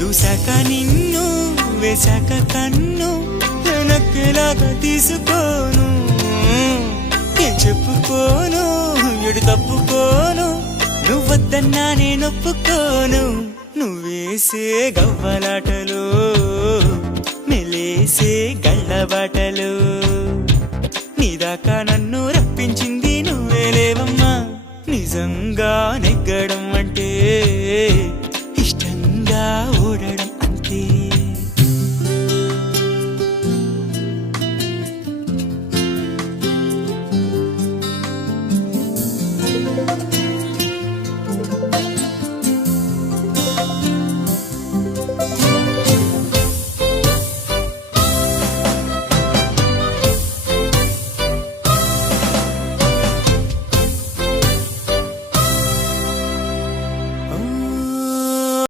చూశాక నిన్ను వేశాక కన్ను నక్కలాగా తీసుకోను ఏం చెప్పుకోను ఎడు తప్పుకోను నువ్వద్దన్నా నేనొప్పుకోను నువ్వేసే గవ్వలాటలు మెలేసే గళ్ళబాటలు నీదాకా నన్ను రప్పించింది నువ్వేలేవమ్మా నిజంగానే